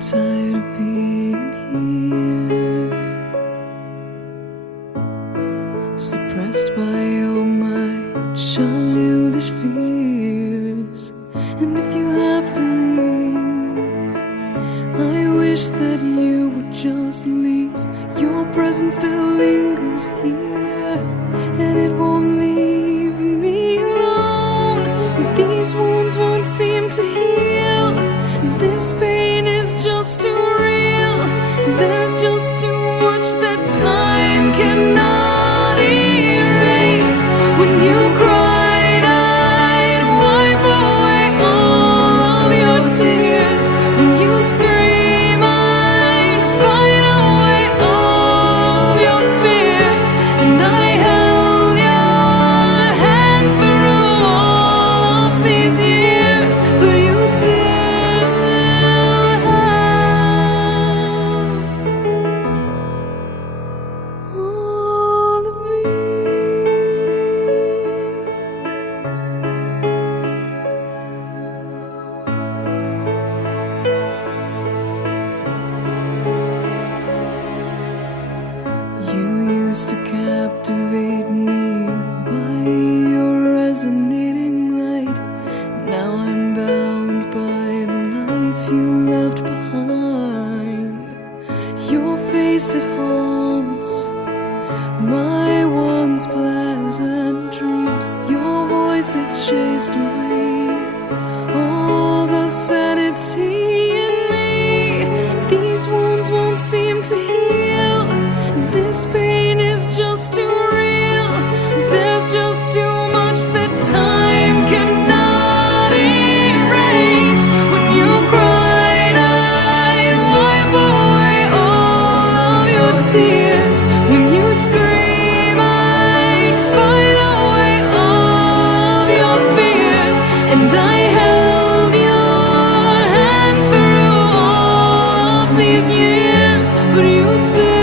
tired of being here, suppressed by all my childish fears. And if you have to leave, I wish that you would just leave. Your presence still lingers here, and it won't leave me alone. These wounds won't seem to heal. This pain is just too real. There's just too much that time cannot erase. When you cried, I'd wipe away all of your tears. When you'd scream, I'd fight away all of your fears. And I held your hand through all of these years, but you still all of me. You used to captivate me by your resonating light. Now I'm bound by the life you left behind. Your face, it haunts my once pleasant dreams. Your voice, it chased away all the sanity in me. These wounds won't seem to heal. This pain is just too real. There's just too much that time cannot erase. When you cried, I'd wipe away all of your tears. When you scream, I'd fight away all of your fears. And I held your hand through all of these years, but you still